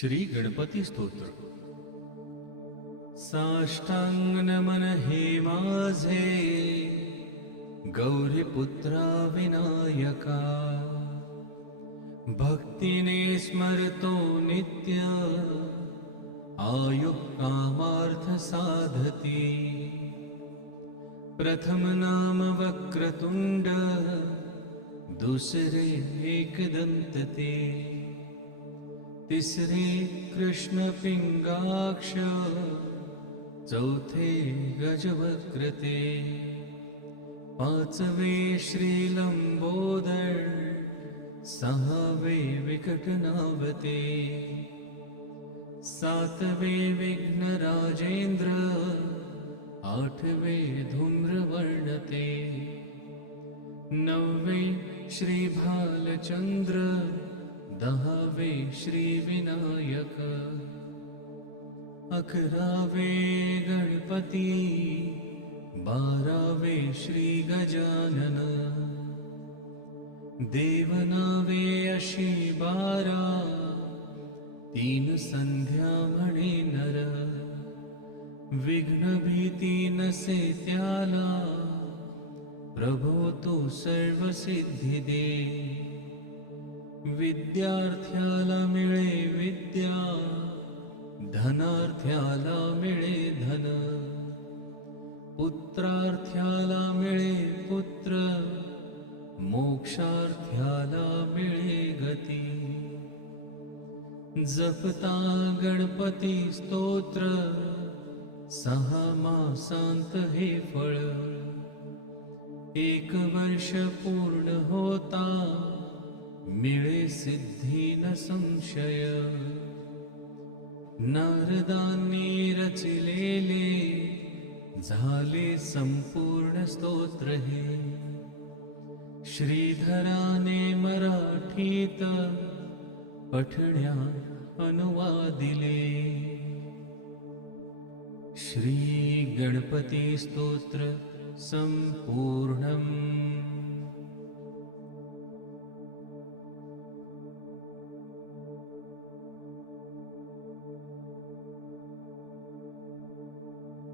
श्री गणपती स्तोत्र। साष्टांग नमन हे माझे, गौरीपुत्रा विनायका। भक्तीने स्मरतो नित्य आयु कामार्थ साधती। प्रथम नाम वक्रतुंड दुसरे एकदंत ते तिसरे कृष्ण पिंगाक्ष, चौथे गजवक्रते पाचवे श्रीलंबोदर सहावे विकटनावते। सातवे विघ्नराजेंद्र आठवे धूम्रवर्णते। नववे श्री भालचंद्र दहावे श्री विनायक। अकरावे गणपती। बारावे श्री गजानन। देवनावे अशी बारा। तीन संध्या म्हणे नर। विघ्न भीती नसे त्याला। प्रभो तू सर्व सिद्धी दे। विद्यार्थ्याला मिळे विद्या, धनार्थ्याला मिळे धन, पुत्रार्थ्याला मिळे पुत्र, मोक्षार्थ्याला मिळे गती. जपता गणपती स्तोत्र, सहा मासांत हे फळ. एक वर्ष पूर्ण होता मिळे सिद्धी न संशय। नारदांनी रचिलेले झाले संपूर्ण स्तोत्र हे। श्रीधराने मराठीत पठण्या अनुवादिले। श्री गणपती स्तोत्र सम्पूर्णम्